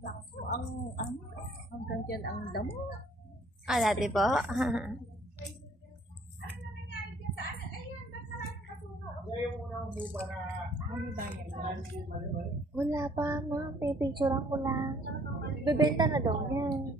Naku, hanggang dyan ang damo. Dati po. Wala pa, ma. Pipicturean ko lang. Bebenta na daw yan.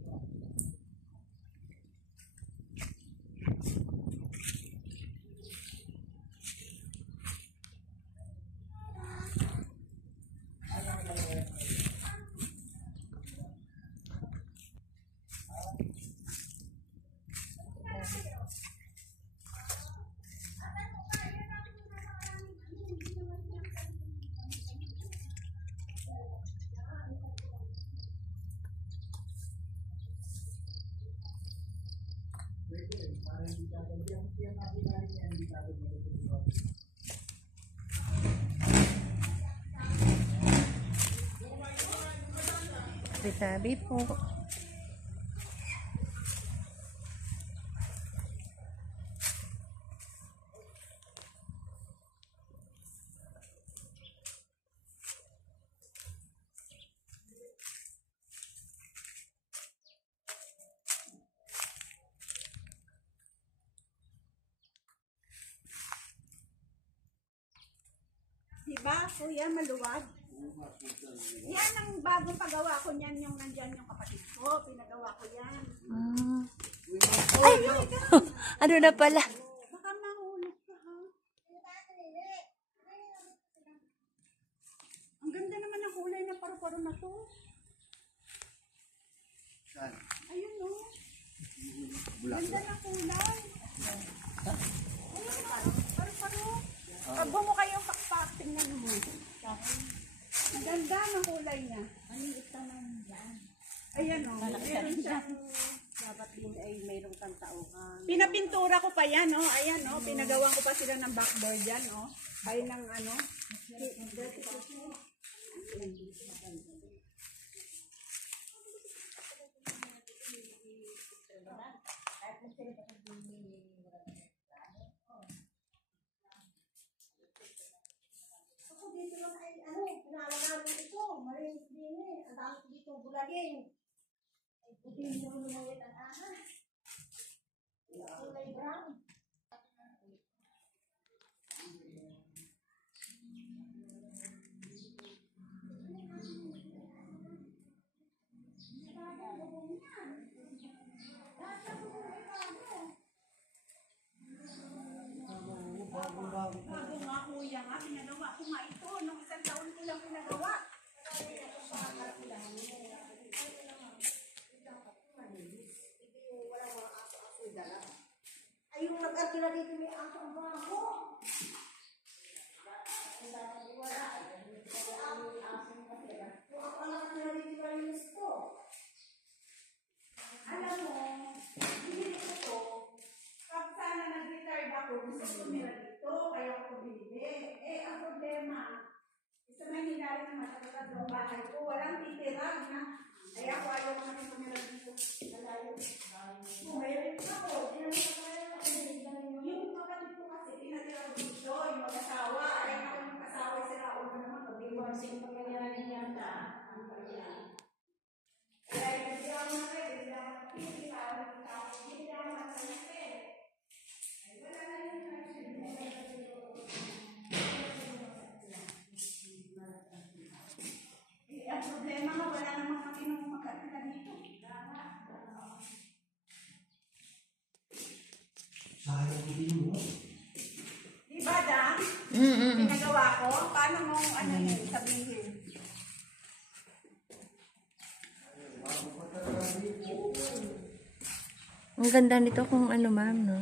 Sabi po. Diba, kuya, maluwag? Yan ang bagong pagawa ko niyan, yung nandyan yung kapatid ko. Pinagawa ko yan. Ay! Ano na pala? Baka mahulog ka, ha? Ang ganda naman ng kulay ng paru-paro na to. Ayun, no? Ganda ng kulay. Ayun, paru-paro. Pag mo kayong pakpak, tingnan mo. Ang ganda ng kulay niya. Ano ito naman yan? Ayan, o. Meron siyang... Dapat din ay mayroong kantauhan. Pinapintura ko pa yan, o. Ayan, o. Pinagawan ko pa sila ng backboard yan, o. Ay ng ano. Dito lang ay pinaalala ito, malinis din eh. Ang dami dito bulagin. Ay, puti mo lumawit ang ahas. Kulay brown. Bago nga kuya nga, pinagawa ko nga ito. Nung isang taon ko lang pinagawa. Ay, yung nag-artila dito may aso ang bago. Alam mo, hindi ko pag sana nag-retire ako, gusto ko tumira dito, kaya ako bibili. Eh, ang problema, isa may hinari naman sa tatlong bahay ko, walang titira na. Kaya ako ayaw ko namin tumira dito. Malayo. Mayroon ako, yung kapatid ko kasi, pinatira ko dito, yung mag-asawa, ay ako yung mag-asawa, sila ulo naman, pag-iwan, sino pag-ganyan yata. Ang pag-iwan. Kaya hindi ako na-ready, hindi ako na-pili, hindi ako na-pili. Ay, wala na yun. Ang problema nga, wala namang kami nung magkakita dito. Diba, Dan? Pinagawa ko? Paano mong ano yun, sabihin? Ang ganda nito kung ano, ma'am, no?